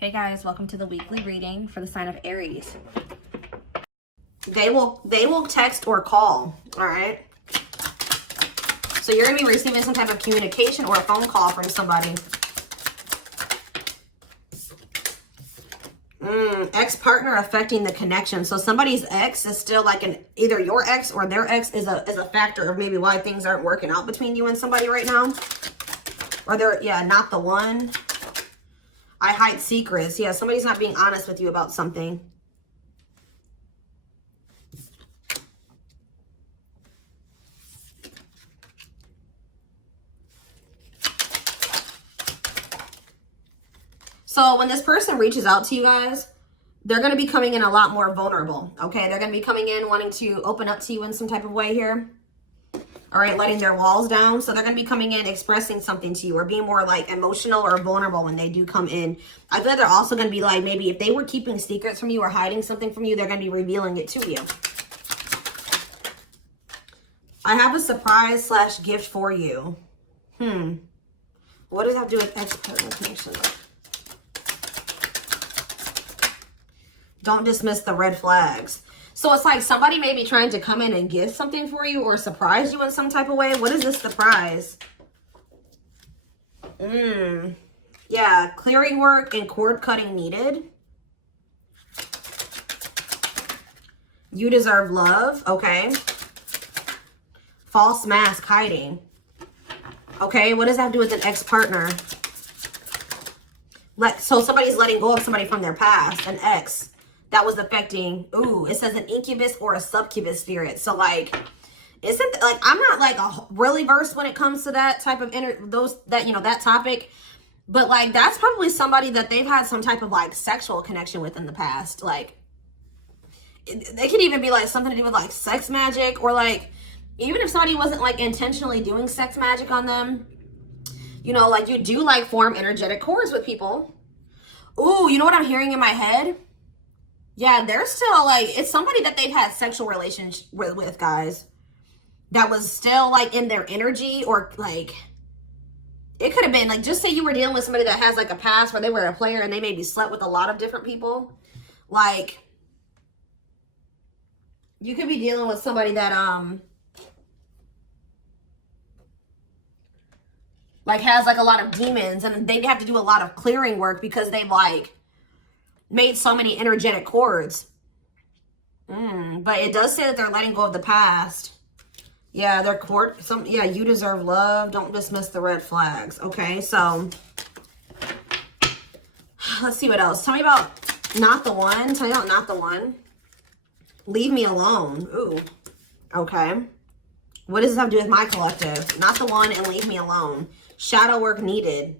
Hey guys, welcome to the weekly reading for the sign of Aries. They will text or call, all right? So you're going to be receiving some type of communication or a phone call from somebody. Ex-partner affecting the connection. So somebody's ex is still like either your ex or their ex is a factor of maybe why things aren't working out between you and somebody right now. Or they're, yeah, not the one. I hide secrets. Yeah, somebody's not being honest with you about something. So when this person reaches out to you guys, they're going to be coming in a lot more vulnerable, okay? They're going to be coming in wanting to open up to you in some type of way here. All right, letting their walls down. So they're going to be coming in expressing something to you or being more like emotional or vulnerable when they do come in. I feel like they're also going to be like, maybe if they were keeping secrets from you or hiding something from you, they're going to be revealing it to you. I have a surprise / gift for you. What does that have to do with ex-partner connection? Don't dismiss the red flags. So it's like somebody may be trying to come in and give something for you or surprise you in some type of way. What is this surprise? Yeah, clearing work and cord cutting needed. You deserve love. Okay. False mask hiding. Okay, what does that have to do with an ex-partner? So somebody's letting go of somebody from their past, an ex. That was affecting, it says an incubus or a succubus spirit. So like, isn't like, I'm not like really versed when it comes to that type of that topic, but like, that's probably somebody that they've had some type of like sexual connection with in the past. Like they could even be like something to do with like sex magic, or like, even if somebody wasn't like intentionally doing sex magic on them, like you do like form energetic cords with people. Ooh, you know what I'm hearing in my head? Yeah, they're still like, it's somebody that they've had sexual relations with, guys. That was still like in their energy, or like, it could have been like, just say you were dealing with somebody that has like a past where they were a player and they maybe slept with a lot of different people. Like, you could be dealing with somebody that, like has like a lot of demons, and they have to do a lot of clearing work because they've like made so many energetic cords. But it does say that they're letting go of the past. Yeah, their you deserve love. Don't dismiss the red flags. Okay, so let's see what else. Tell me about not the one. Tell me about not the one. Leave me alone. Ooh, okay. What does this have to do with my collective? Not the one and leave me alone. Shadow work needed.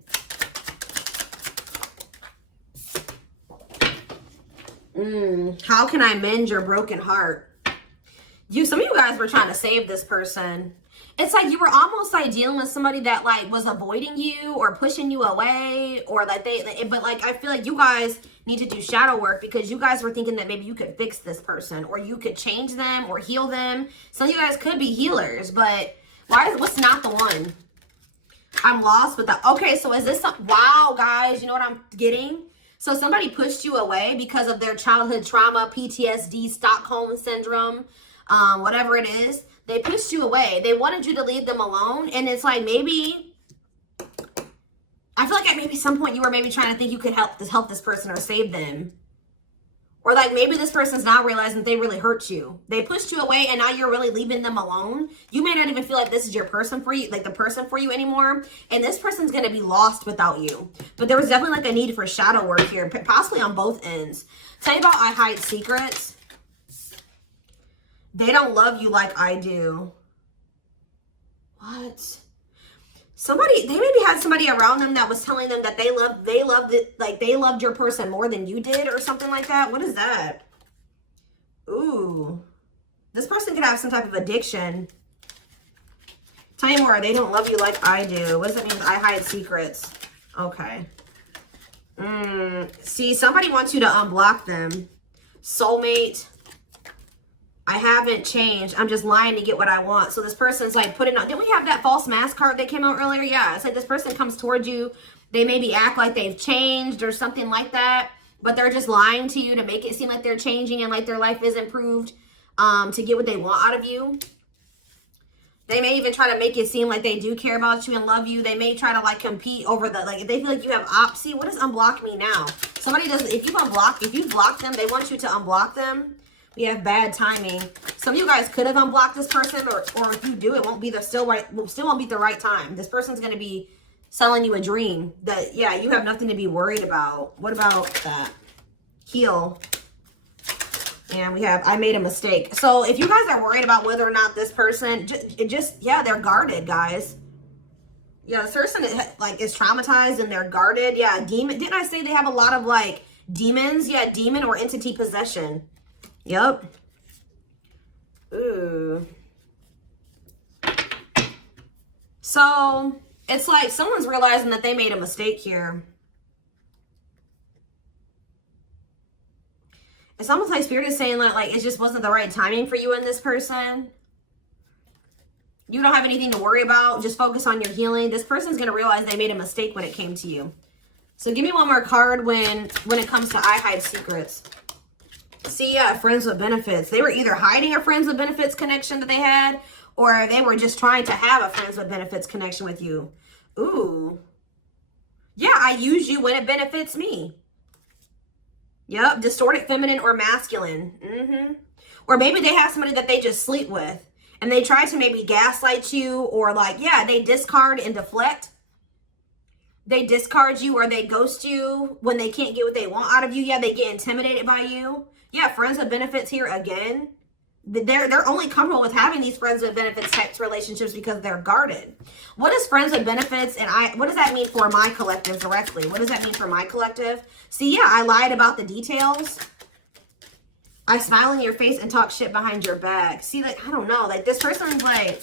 How can I mend your broken heart? Some of you guys were trying to save this person. It's like you were almost like dealing with somebody that like was avoiding you or pushing you away, or like but like I feel like you guys need to do shadow work because you guys were thinking that maybe you could fix this person or you could change them or heal them. Some of you guys could be healers, but what's not the one? I'm lost with that. Okay, so is this wow, guys, you know what I'm getting? So somebody pushed you away because of their childhood trauma, PTSD, Stockholm syndrome, whatever it is. They pushed you away. They wanted you to leave them alone. And it's like, maybe, I feel like at maybe some point you were maybe trying to think you could help this person or save them. Or like maybe this person's now realizing that they really hurt you. They pushed you away and now you're really leaving them alone. You may not even feel like this is your person for you, like the person for you anymore. And this person's going to be lost without you. But there was definitely like a need for shadow work here, possibly on both ends. Tell you about I hide secrets. They don't love you like I do. What? They maybe had somebody around them that was telling them that they loved your person more than you did or something like that. What is that? Ooh. This person could have some type of addiction. Tell me more. They don't love you like I do. What does that mean? I hide secrets. Okay. See, somebody wants you to unblock them. Soulmate. I haven't changed. I'm just lying to get what I want. So this person's like putting on, didn't we have that false mask card that came out earlier? Yeah, it's like this person comes towards you They maybe act like they've changed or something like that, but they're just lying to you to make it seem like they're changing and like their life is improved, to get what they want out of you. They may even try to make it seem like they do care about you and love you. They may try to like compete over the, like if they feel like you have opposite. What does unblock me now? Somebody does, if you block them, they want you to unblock them. We have bad timing. Some of you guys could have unblocked this person, or if you do, it won't be the still won't be the right time. This person's going to be selling you a dream that, yeah, you have nothing to be worried about. What about that? Heal. And we have, I made a mistake. So if you guys are worried about whether or not this person, yeah, they're guarded, guys. Yeah, this person is traumatized and they're guarded. Yeah, demon. Didn't I say they have a lot of like demons? Yeah, demon or entity possession. Yep. Ooh. So it's like someone's realizing that they made a mistake here. It's almost like Spirit is saying that like it just wasn't the right timing for you and this person. You don't have anything to worry about. Just focus on your healing. This person's going to realize they made a mistake when it came to you. So give me one more card when it comes to I hide secrets. See, yeah, friends with benefits. They were either hiding a friends with benefits connection that they had, or they were just trying to have a friends with benefits connection with you. Ooh. Yeah, I use you when it benefits me. Yep, distorted feminine or masculine. Or maybe they have somebody that they just sleep with. And they try to maybe gaslight you, or like, yeah, they discard and deflect. They discard you or they ghost you when they can't get what they want out of you. Yeah, they get intimidated by you. Yeah, friends with benefits here again. They're only comfortable with having these friends with benefits types relationships because they're guarded. What is friends with benefits, and what does that mean for my collective directly? What does that mean for my collective? See, yeah, I lied about the details. I smile in your face and talk shit behind your back. See, like, I don't know. Like, this person's like,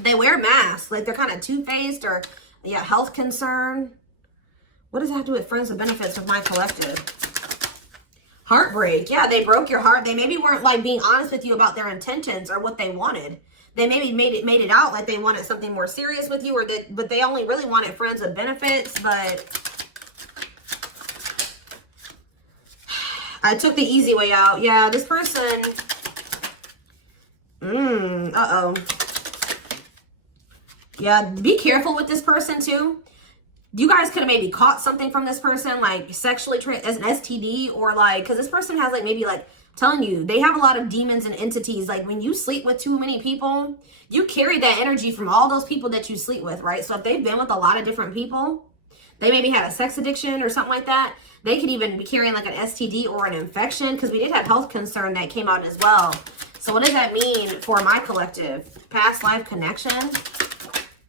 they wear masks. Like, they're kind of two-faced, or, yeah, health concern. What does that have to do with friends with benefits with my collective? Heartbreak. Yeah, they broke your heart. They maybe weren't, like, being honest with you about their intentions or what they wanted. They maybe made it out like they wanted something more serious with you, but they only really wanted friends with benefits, but I took the easy way out. Yeah, this person, uh-oh. Yeah, be careful with this person too. You guys could have maybe caught something from this person, like sexually as an STD, or like, because this person has like maybe like, telling you, they have a lot of demons and entities. Like when you sleep with too many people, you carry that energy from all those people that you sleep with, right? So if they've been with a lot of different people, they maybe had a sex addiction or something like that. They could even be carrying like an STD or an infection, because we did have health concern that came out as well. So what does that mean for my collective? Past life connection.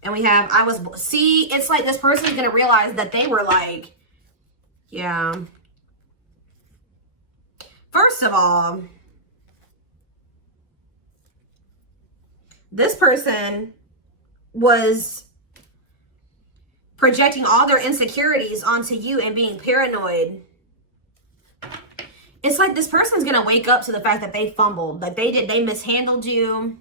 And we have, see, it's like this person is going to realize that they were like, yeah. First of all, this person was projecting all their insecurities onto you and being paranoid. It's like this person's going to wake up to the fact that they fumbled, like they mishandled you.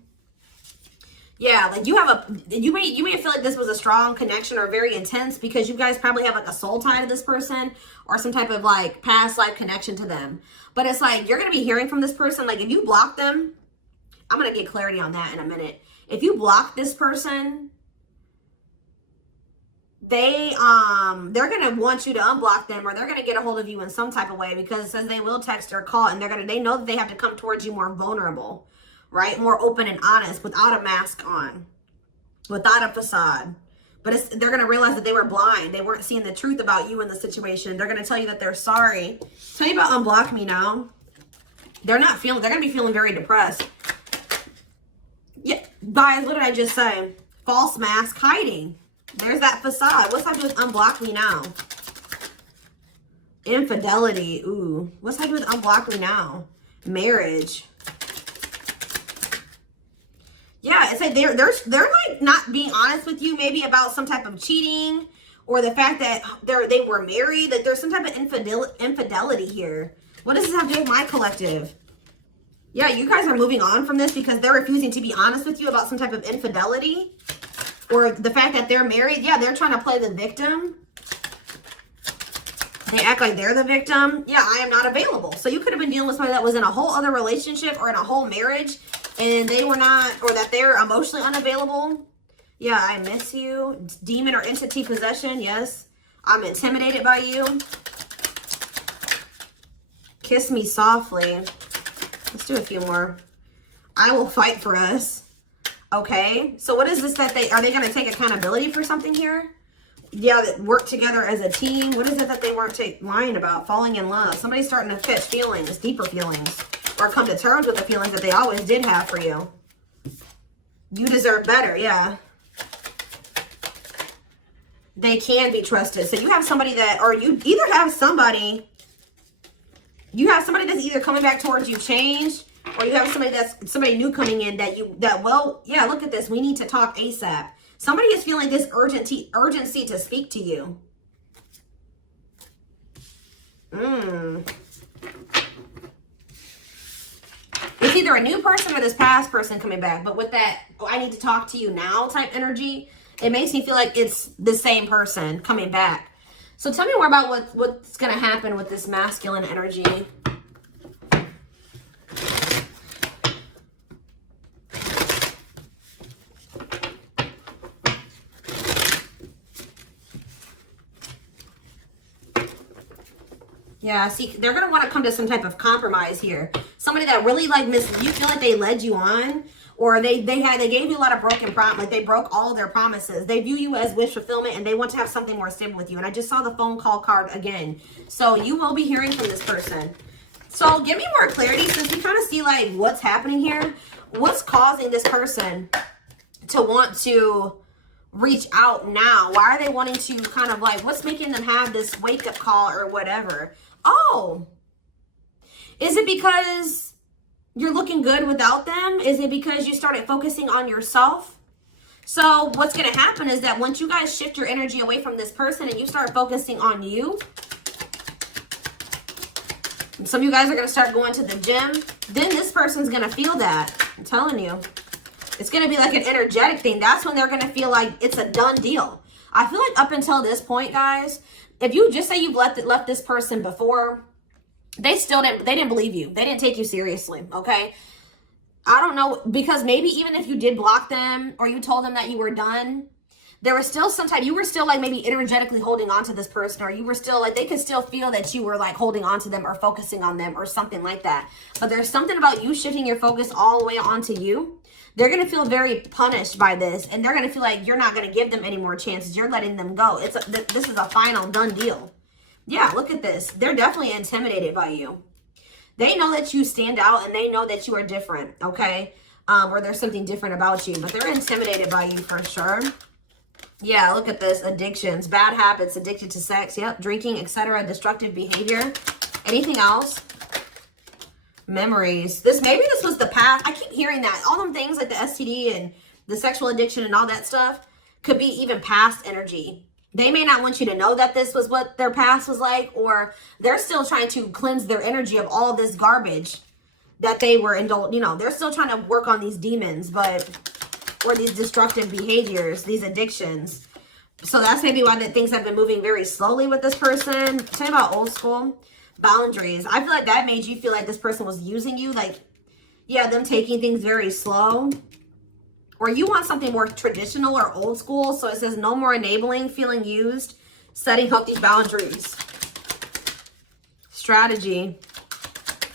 Yeah, like you may feel like this was a strong connection or very intense because you guys probably have like a soul tie to this person or some type of like past life connection to them. But it's like you're going to be hearing from this person. Like if you block them, I'm going to get clarity on that in a minute. If you block this person, they're going to want you to unblock them, or they're going to get a hold of you in some type of way, because it says they will text or call, and they know that they have to come towards you more vulnerable. Right? More open and honest, without a mask on, without a facade. But they're going to realize that they were blind. They weren't seeing the truth about you in the situation. They're going to tell you that they're sorry. Tell you about unblock me now. They're going to be feeling very depressed. Yeah, guys, what did I just say? False mask hiding. There's that facade. What's that do with unblock me now? Infidelity. Ooh. What's that do with unblock me now? Marriage. Yeah, it's like they're like not being honest with you, maybe about some type of cheating, or the fact that they were married. Like there's some type of infidelity here. What does this have to do with my collective? Yeah, you guys are moving on from this because they're refusing to be honest with you about some type of infidelity, or the fact that they're married. Yeah, they're trying to play the victim. They act like they're the victim. Yeah, I am not available. So you could have been dealing with somebody that was in a whole other relationship or in a whole marriage and they were not, or that they're emotionally unavailable. Yeah, I miss you. Demon or entity possession. Yes. I'm intimidated by you. Kiss me softly. Let's do a few more. I will fight for us. Okay. So what is this that are they going to take accountability for something here? Yeah, that work together as a team. What is it that they weren't lying about? Falling in love. Somebody's starting to catch feelings, deeper feelings, or come to terms with the feelings that they always did have for you. You deserve better. Yeah. They can be trusted. So you have somebody that, or you either have somebody, that's either coming back towards you changed, or you have somebody new coming in well, yeah, look at this. We need to talk ASAP. Somebody is feeling this urgency to speak to you. It's either a new person or this past person coming back. But with that, oh, I need to talk to you now type energy, it makes me feel like it's the same person coming back. So tell me more about what's going to happen with this masculine energy. Yeah, see, they're going to want to come to some type of compromise here. Somebody that really you feel like they led you on, or they gave you a lot of broken promises, like they broke all of their promises. They view you as wish fulfillment and they want to have something more stable with you. And I just saw the phone call card again. So you will be hearing from this person. So give me more clarity since we kind of see like what's happening here. What's causing this person to want to reach out now? Why are they wanting to kind of like, what's making them have this wake up call or whatever? Oh, is it because you're looking good without them? Is it because you started focusing on yourself? So what's going to happen is that once you guys shift your energy away from this person and you start focusing on you, and some of you guys are going to start going to the gym, then this person's going to feel that. I'm telling you. It's going to be like an energetic thing. That's when they're going to feel like it's a done deal. I feel like up until this point, guys, if you just say you've left this person before, they didn't believe you. They didn't take you seriously, okay? I don't know, because maybe even if you did block them or you told them that you were done, there was still you were still like maybe energetically holding on to this person, or you were still like, they could still feel that you were like holding on to them or focusing on them or something like that. But there's something about you shifting your focus all the way onto you. They're going to feel very punished by this, and they're going to feel like you're not going to give them any more chances. You're letting them go. This is a final done deal. Yeah, look at this. They're definitely intimidated by you. They know that you stand out, and they know that you are different, okay? Or there's something different about you, but they're intimidated by you for sure. Yeah, look at this. Addictions, bad habits, addicted to sex, yep, drinking, etc., destructive behavior. Anything else? Memories. Maybe this was the past. I keep hearing that. All them things like the STD and the sexual addiction and all that stuff could be even past energy. They may not want you to know that this was what their past was like, or they're still trying to cleanse their energy of all this garbage that they were indulged. You know, they're still trying to work on these demons, or these destructive behaviors, these addictions. So that's maybe why things have been moving very slowly with this person. Tell me about old school. Boundaries. I feel like that made you feel like this person was using you. Like, yeah, them taking things very slow. Or you want something more traditional or old school. So it says no more enabling, feeling used, setting healthy boundaries. Strategy.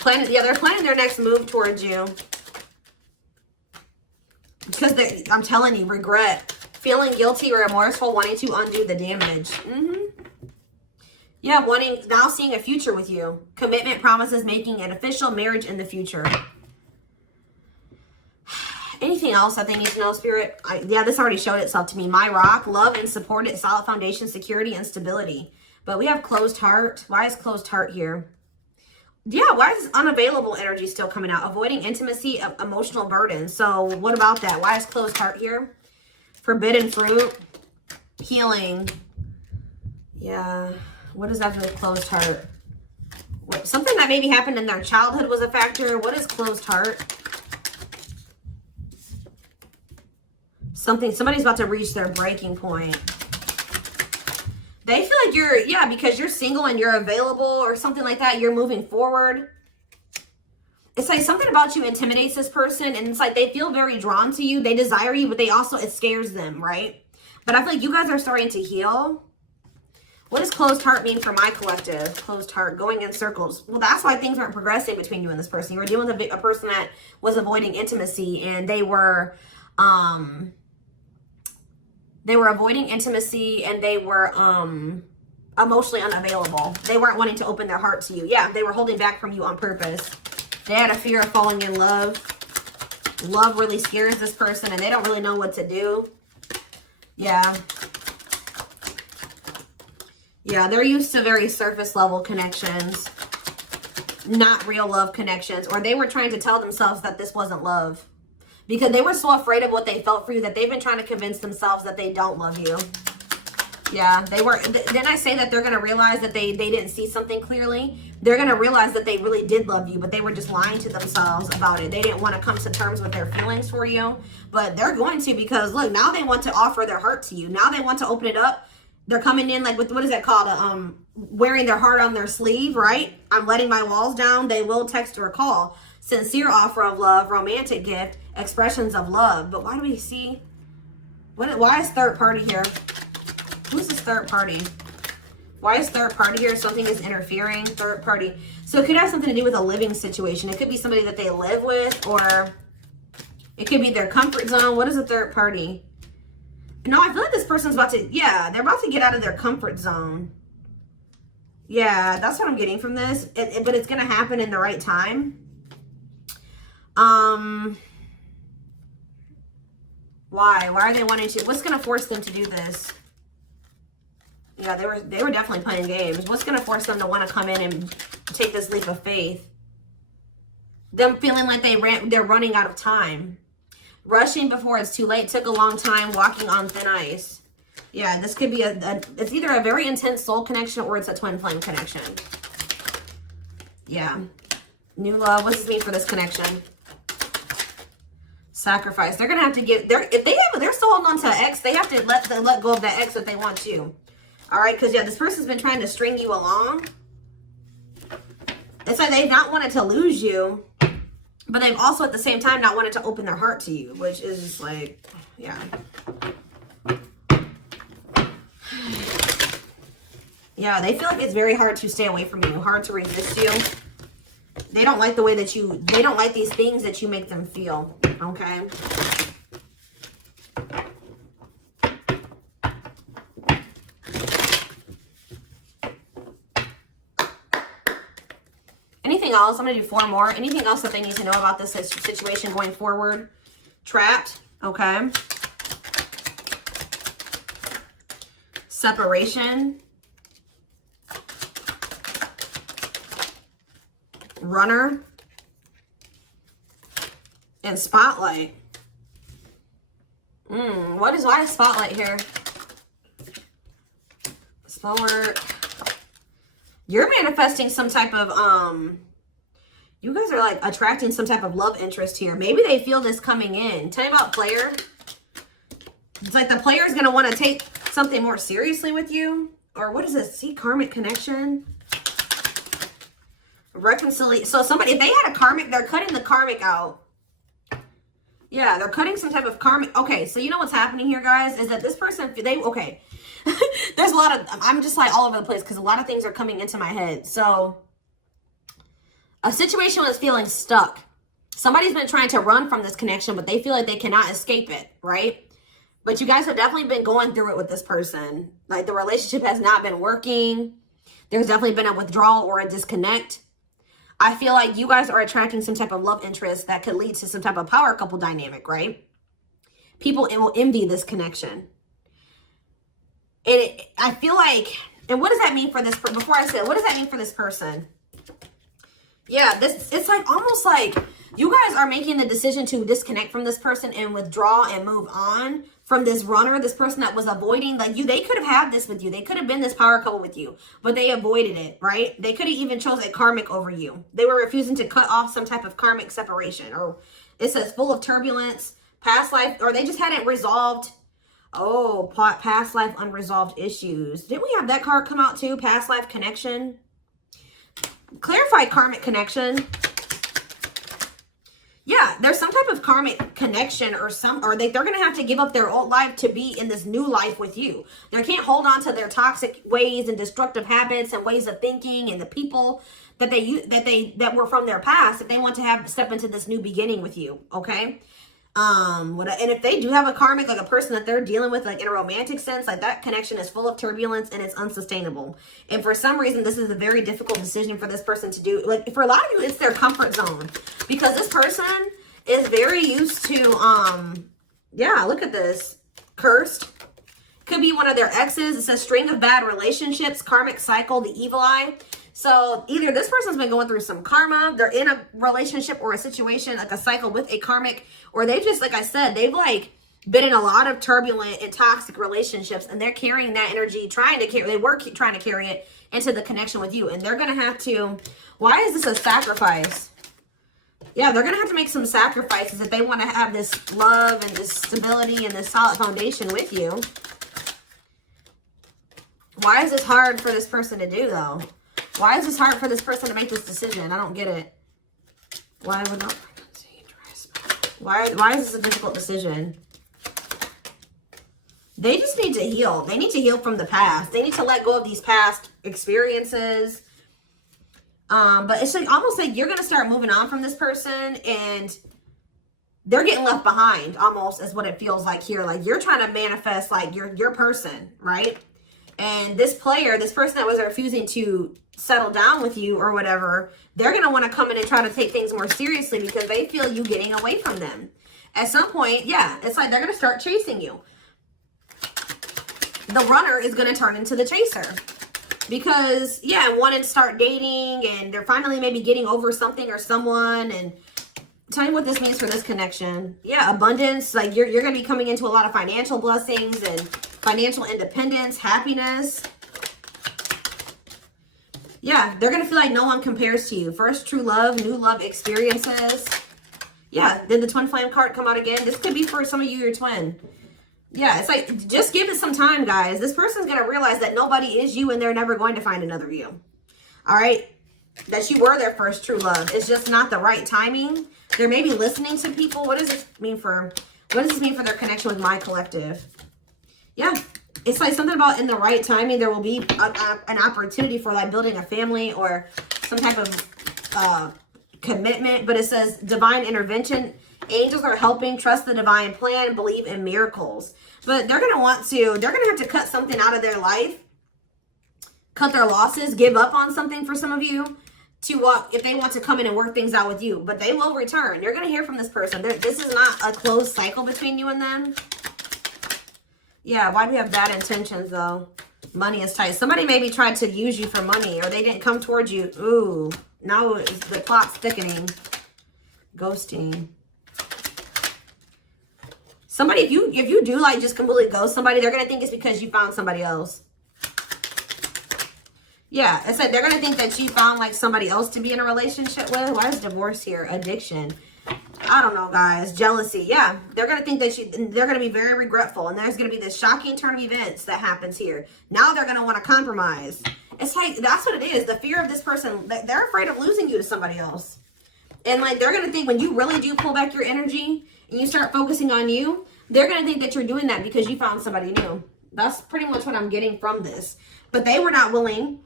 They're planning their next move towards you. Because I'm telling you, regret. Feeling guilty or remorseful, wanting to undo the damage. Yeah, now seeing a future with you. Commitment, promises, making an official marriage in the future. Anything else that they need to know, Spirit? Yeah, this already showed itself to me. My rock, love and supported, solid foundation, security, and stability. But we have closed heart. Why is closed heart here? Yeah, why is this unavailable energy still coming out? Avoiding intimacy, emotional burden. So what about that? Why is closed heart here? Forbidden fruit, healing. Yeah. What does that do with closed heart? Something that maybe happened in their childhood was a factor. What is closed heart? Somebody's about to reach their breaking point. They feel like you're, yeah, because you're single and you're available or something like that. You're moving forward. It's like something about you intimidates this person. And it's like they feel very drawn to you. They desire you, but they also, it scares them, right? But I feel like you guys are starting to heal. What does closed heart mean for my collective? Closed heart, going in circles. Well, that's why things aren't progressing between you and this person. You were dealing with a person that was avoiding intimacy, and they were avoiding intimacy, and they were emotionally unavailable. They weren't wanting to open their heart to you. Yeah, they were holding back from you on purpose. They had a fear of falling in love. Love really scares this person, and they don't really know what to do. Yeah. Yeah, they're used to very surface level connections, not real love connections, or they were trying to tell themselves that this wasn't love because they were so afraid of what they felt for you that they've been trying to convince themselves that they don't love you. Yeah, they were. Didn't I say that they're going to realize that they didn't see something clearly? They're going to realize that they really did love you, but they were just lying to themselves about it. They didn't want to come to terms with their feelings for you, but they're going to, because look, now they want to offer their heart to you. Now they want to open it up. They're coming in like with, what is that called? Wearing their heart on their sleeve, right? I'm letting my walls down. They will text or call. Sincere offer of love, romantic gift, expressions of love. But why do we see? Why is third party here? Who's this third party? Why is third party here? Something is interfering. Third party. So it could have something to do with a living situation. It could be somebody that they live with, or it could be their comfort zone. What is a third party? No, I feel like this person's about to, yeah, they're about to get out of their comfort zone. Yeah, that's what I'm getting from this. But it's going to happen in the right time. Why? Why are they wanting to? What's going to force them to do this? Yeah, they were definitely playing games. What's going to force them to want to come in and take this leap of faith? Them feeling like they're running out of time. Rushing before it's too late, took a long time, walking on thin ice. Yeah, this could be it's either a very intense soul connection or it's a twin flame connection. Yeah. New love. What does this mean for this connection? Sacrifice. They're gonna have to give, if they're still holding on to an ex, they have to let go of that ex if they want to. All right, because yeah, this person's been trying to string you along. It's like they've not wanted to lose you, but they've also at the same time not wanted to open their heart to you, which is just like, yeah. Yeah, they feel like it's very hard to stay away from you, hard to resist you. They don't like the way that they don't like these things that you make them feel, okay? Anything else? I'm going to do 4 more. Anything else that they need to know about this situation going forward? Trapped. Okay. Separation. Runner. And spotlight. Why is spotlight here? Slow work. You're manifesting some type of, you guys are like attracting some type of love interest here. Maybe they feel this coming in. Tell me about player. It's like the player is going to want to take something more seriously with you. Or what is this? See, karmic connection. Reconciliation. So somebody, if they had a karmic, they're cutting the karmic out. Yeah, they're cutting some type of karmic. Okay, so you know what's happening here, guys, is that this person, okay. There's a lot of, I'm just like all over the place because a lot of things are coming into my head. So a situation was feeling stuck. Somebody's been trying to run from this connection, but they feel like they cannot escape it, right? But you guys have definitely been going through it with this person. Like the relationship has not been working. There's definitely been a withdrawal or a disconnect. I feel like you guys are attracting some type of love interest that could lead to some type of power couple dynamic, right? People will envy this connection. And I feel like, and what does that mean for this, before I say, what does that mean for this person? Yeah, it's like almost like you guys are making the decision to disconnect from this person and withdraw and move on from this runner, this person that was avoiding, like they could have had this with you. They could have been this power couple with you, but they avoided it, right? They could have even chose a karmic over you. They were refusing to cut off some type of karmic separation, or it says full of turbulence, past life, or they just hadn't resolved Oh, past life unresolved issues. Didn't we have that card come out too? Past life connection. Clarify karmic connection. Yeah, there's some type of karmic connection or they're going to have to give up their old life to be in this new life with you. They can't hold on to their toxic ways and destructive habits and ways of thinking and the people that that were from their past, if they want to step into this new beginning with you, okay? And if they do have a karmic, like a person that they're dealing with, like in a romantic sense, like that connection is full of turbulence and it's unsustainable. And for some reason, this is a very difficult decision for this person to do. Like for a lot of you, it's their comfort zone because this person is very used to, yeah, look at this. Cursed. Could be one of their exes. It says string of bad relationships, karmic cycle, the evil eye. So either this person's been going through some karma, they're in a relationship or a situation, like a cycle with a karmic, or they've just, like I said, they've like been in a lot of turbulent and toxic relationships, and they're carrying that energy, trying to carry it into the connection with you. And they're going to have to, why is this a sacrifice? Yeah, they're going to have to make some sacrifices if they want to have this love and this stability and this solid foundation with you. Why is this hard for this person to do though? Why is this hard for this person to make this decision? I don't get it. Why would not frequency dress? Why is this a difficult decision? They just need to heal. They need to heal from the past. They need to let go of these past experiences. But it's like almost like you're gonna start moving on from this person and they're getting left behind, almost is what it feels like here. Like you're trying to manifest like your person, right? And this person that was refusing to settle down with you or whatever, they're going to want to come in and try to take things more seriously because they feel you getting away from them. At some point, yeah, it's like they're going to start chasing you. The runner is going to turn into the chaser. Because, yeah, wanting to start dating and they're finally maybe getting over something or someone. And tell me what this means for this connection. Yeah, abundance. Like you're going to be coming into a lot of financial blessings and financial independence, happiness. Yeah, they're going to feel like no one compares to you. First, true love, new love experiences. Yeah, did the twin flame card come out again? This could be for some of you, your twin. Yeah, it's like, just give it some time, guys. This person's going to realize that nobody is you and they're never going to find another you. All right? That you were their first true love. It's just not the right timing. They're maybe listening to people. What does this mean for their connection with my collective? Yeah, it's like something about in the right timing, there will be an opportunity for like building a family or some type of commitment. But it says divine intervention. Angels are helping, trust the divine plan, believe in miracles. But they're going to have to cut something out of their life, cut their losses, give up on something for some of you if they want to come in and work things out with you. But they will return. You're going to hear from this person. This is not a closed cycle between you and them. Yeah, why do we have bad intentions though? Money is tight. Somebody maybe tried to use you for money or they didn't come towards you. Ooh, now the plot's thickening. Ghosting. Somebody, if you do like just completely ghost somebody, they're going to think it's because you found somebody else. Yeah, it's like they're going to think that you found like somebody else to be in a relationship with. Why is divorce here? Addiction. I don't know, guys. Jealousy. Yeah, they're going to think that they're going to be very regretful. And there's going to be this shocking turn of events that happens here. Now they're going to want to compromise. It's like, that's what it is. The fear of this person, they're afraid of losing you to somebody else. And like, they're going to think when you really do pull back your energy and you start focusing on you, they're going to think that you're doing that because you found somebody new. That's pretty much what I'm getting from this. But they were not willing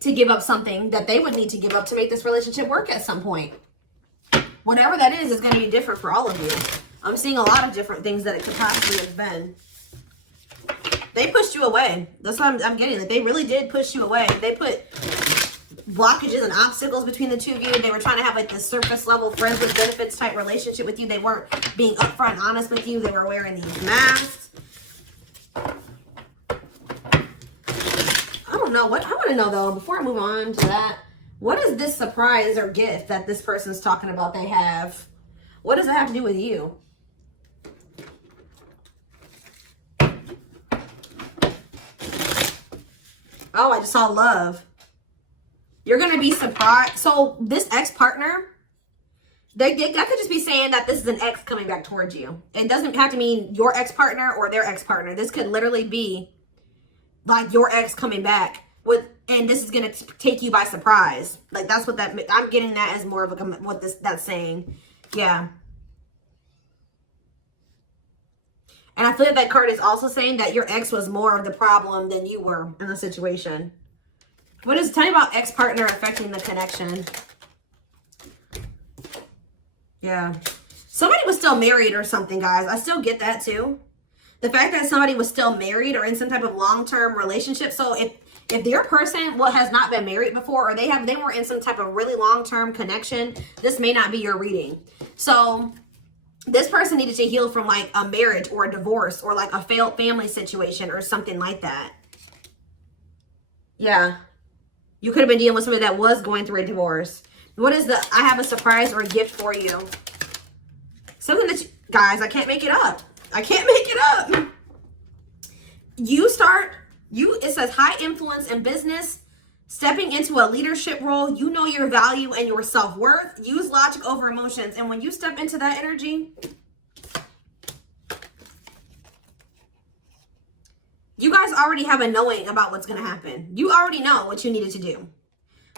to give up something that they would need to give up to make this relationship work at some point. Whatever that is going to be different for all of you. I'm seeing a lot of different things that it could possibly have been. They pushed you away. That's what I'm getting. Like, they really did push you away. They put blockages and obstacles between the two of you. They were trying to have like this surface level friends with benefits type relationship with you. They weren't being upfront and honest with you. They were wearing these masks. I don't know what I want to know though, before I move on to that, what is this surprise or gift that this person's talking about they have? What does it have to do with you? Oh, I just saw love. You're going to be surprised. So this ex-partner, That could just be saying that this is an ex coming back towards you. It doesn't have to mean your ex-partner or their ex-partner. This could literally be like your ex coming back with, and this is going to take you by surprise. Like that's what that, I'm getting that as more of a, what that's saying. Yeah. And I feel like that card is also saying that your ex was more of the problem than you were in the situation. What is, tell me about ex-partner affecting the connection. Yeah. Somebody was still married or something, guys. I still get that too. The fact that somebody was still married or in some type of long-term relationship. So if their person has not been married before, or they were in some type of really long-term connection, this may not be your reading. So this person needed to heal from like a marriage or a divorce or like a failed family situation or something like that. Yeah. You could have been dealing with somebody that was going through a divorce. What is the, I have a surprise or a gift for you. Something that, guys, I can't make it up. I can't make it up. It says high influence in business, stepping into a leadership role. You know your value and your self-worth. Use logic over emotions. And when you step into that energy, you guys already have a knowing about what's going to happen. You already know what you needed to do.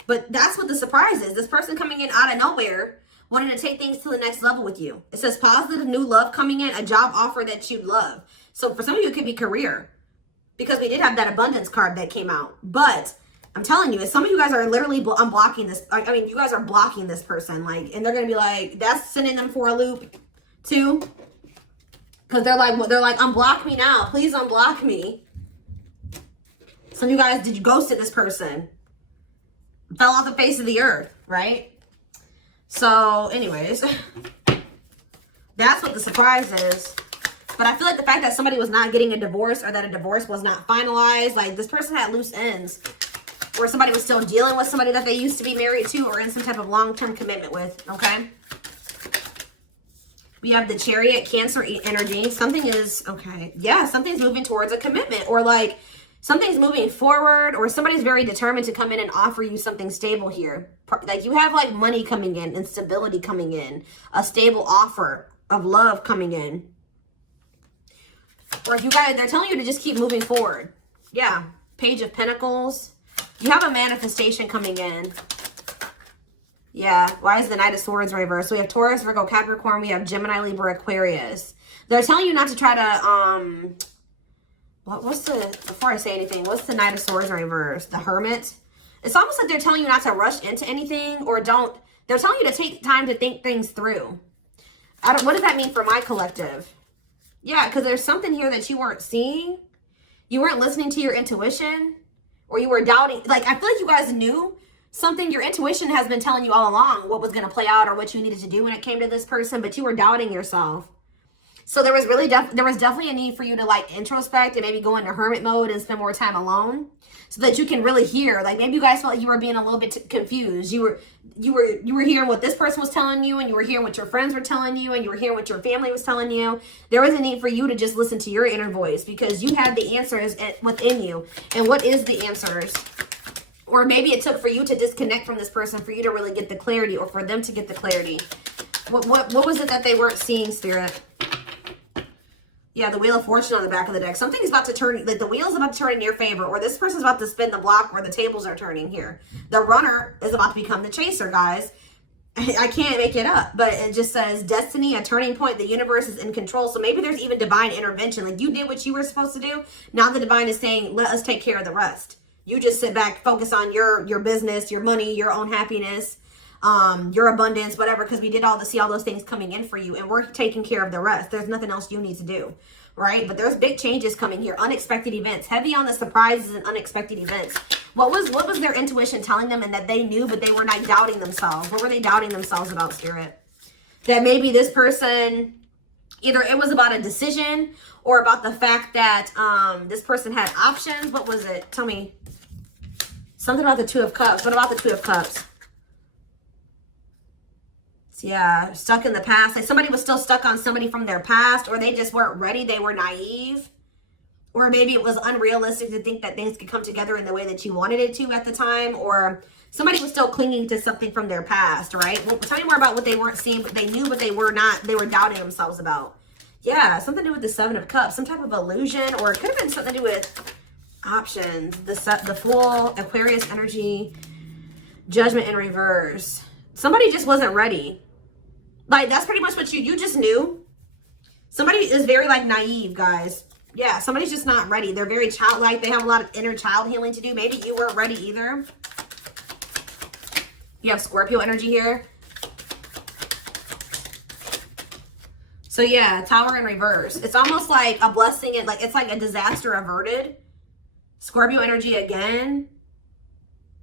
But that's what the surprise is. This person coming in out of nowhere, wanting to take things to the next level with you. It says positive new love coming in, a job offer that you love. So for some of you, it could be career. Because we did have that abundance card that came out. But I'm telling you, some of you guys are literally unblocking this. I mean, you guys are blocking this person. Like, and they're going to be like, that's sending them for a loop too. Because they're like, unblock me now. Please unblock me. Some of you guys, did you ghosted this person? Fell off the face of the earth, right? So anyways, that's what the surprise is. But I feel like the fact that somebody was not getting a divorce or that a divorce was not finalized, like this person had loose ends, or somebody was still dealing with somebody that they used to be married to or in some type of long-term commitment with, okay? We have the Chariot, Cancer energy. Something is, okay, yeah, something's moving towards a commitment, or like something's moving forward, or somebody's very determined to come in and offer you something stable here. Like you have like money coming in and stability coming in, a stable offer of love coming in. Or if you guys, they're telling you to just keep moving forward. Yeah, Page of Pentacles. You have a manifestation coming in. Yeah, why is the Knight of Swords reversed? So we have Taurus, Virgo, Capricorn. We have Gemini, Libra, Aquarius. They're telling you not to try to, before I say anything, what's the Knight of Swords reversed? The Hermit. It's almost like they're telling you not to rush into anything, or they're telling you to take time to think things through. What does that mean for my collective? Yeah, because there's something here that you weren't seeing. You weren't listening to your intuition, or you were doubting. Like, I feel like you guys knew something. Your intuition has been telling you all along what was going to play out or what you needed to do when it came to this person, but you were doubting yourself. So there was really there was definitely a need for you to like introspect and maybe go into hermit mode and spend more time alone, so that you can really hear. Like maybe you guys felt like you were being a little bit confused. You were hearing what this person was telling you, and you were hearing what your friends were telling you, and you were hearing what your family was telling you. There was a need for you to just listen to your inner voice, because you had the answers within you. And what is the answers? Or maybe it took for you to disconnect from this person for you to really get the clarity, or for them to get the clarity. What was it that they weren't seeing, Spirit? Yeah, the Wheel of Fortune on the back of the deck. Something's about to turn, like the wheel's about to turn in your favor, or this person's about to spin the block where the tables are turning here. The runner is about to become the chaser, guys. I can't make it up, but it just says destiny, a turning point. The universe is in control. So maybe there's even divine intervention. Like you did what you were supposed to do. Now the divine is saying, let us take care of the rest. You just sit back, focus on your business, your money, your own happiness, your abundance, whatever, because we did see all those things coming in for you, and we're taking care of the rest. There's nothing else you need to do, right? But there's big changes coming here, unexpected events, heavy on the surprises and unexpected events. What was their intuition telling them, and that they knew, but they were not doubting themselves? What were they doubting themselves about, Spirit? That maybe this person, either it was about a decision or about the fact that this person had options. What was it? Tell me. Something about the Two of Cups. What about the Two of Cups? Yeah, stuck in the past. Like somebody was still stuck on somebody from their past, or they just weren't ready. They were naive. Or maybe it was unrealistic to think that things could come together in the way that you wanted it to at the time. Or somebody was still clinging to something from their past, right? Well, tell me more about what they weren't seeing, but they knew, but they were not. They were doubting themselves about. Yeah, something to do with the Seven of Cups. Some type of illusion, or it could have been something to do with options. The Fool, Aquarius energy, Judgment in reverse. Somebody just wasn't ready. Like, that's pretty much what you just knew. Somebody is very, like, naive, guys. Yeah, somebody's just not ready. They're very childlike. They have a lot of inner child healing to do. Maybe you weren't ready either. You have Scorpio energy here. So yeah, Tower in reverse. It's almost like a blessing. It's like a disaster averted. Scorpio energy again.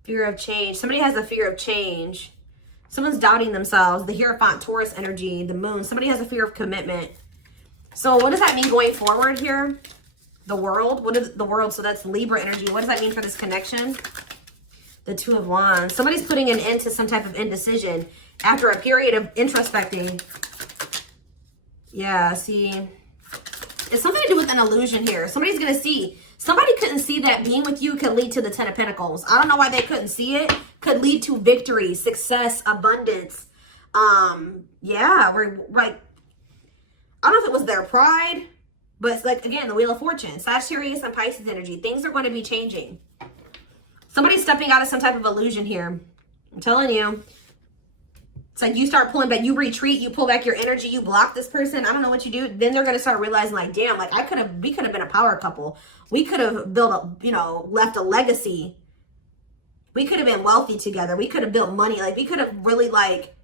Fear of change. Somebody has a fear of change. Someone's doubting themselves. The Hierophant, Taurus energy, the moon. Somebody has a fear of commitment. So what does that mean going forward here? The world. What is the world? So that's Libra energy. What does that mean for this connection? The Two of Wands. Somebody's putting an end to some type of indecision after a period of introspecting. Yeah, see. It's something to do with an illusion here. Somebody's going to see. Somebody couldn't see that being with you could lead to the Ten of Pentacles. I don't know why they couldn't see it. Could lead to victory, success, abundance. Yeah, we're like, I don't know if it was their pride, but it's like, again, the Wheel of Fortune. Sagittarius and Pisces energy. Things are going to be changing. Somebody's stepping out of some type of illusion here. I'm telling you. It's like you start pulling back. You retreat. You pull back your energy. You block this person. I don't know what you do. Then they're going to start realizing, like, damn, like, we could have been a power couple. We could have built left a legacy. We could have been wealthy together. We could have built money. Like, we could have really, like,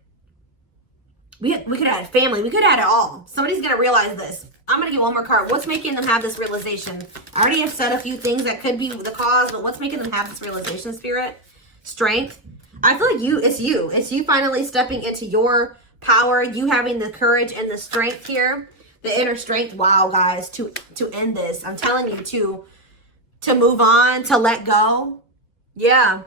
we could have had family. We could have had it all. Somebody's going to realize this. I'm going to get one more card. What's making them have this realization? I already have said a few things that could be the cause, but what's making them have this realization, Spirit? Strength. I feel like it's you. It's you finally stepping into your power. You having the courage and the strength here. The inner strength. Wow, guys, to end this. I'm telling you, to move on, to let go. Yeah.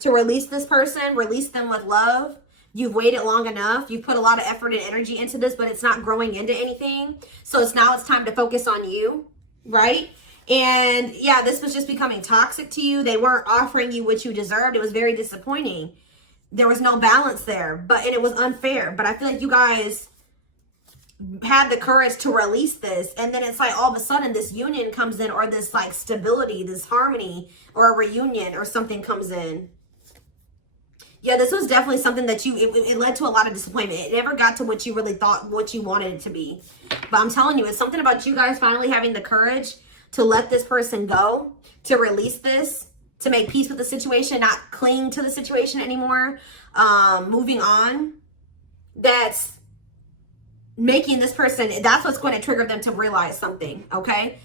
To release this person, release them with love. You've waited long enough. You've put a lot of effort and energy into this, but it's not growing into anything. So it's time to focus on you, right? And yeah, this was just becoming toxic to you. They weren't offering you what you deserved. It was very disappointing. There was no balance there, and it was unfair. But I feel like you guys had the courage to release this. And then it's like all of a sudden this union comes in, or this like stability, this harmony, or a reunion or something comes in. Yeah, this was definitely something that it led to a lot of disappointment. It never got to what you really thought, what you wanted it to be. But I'm telling you, it's something about you guys finally having the courage to let this person go, to release this, to make peace with the situation, not cling to the situation anymore, moving on. That's making this person, that's what's going to trigger them to realize something, okay?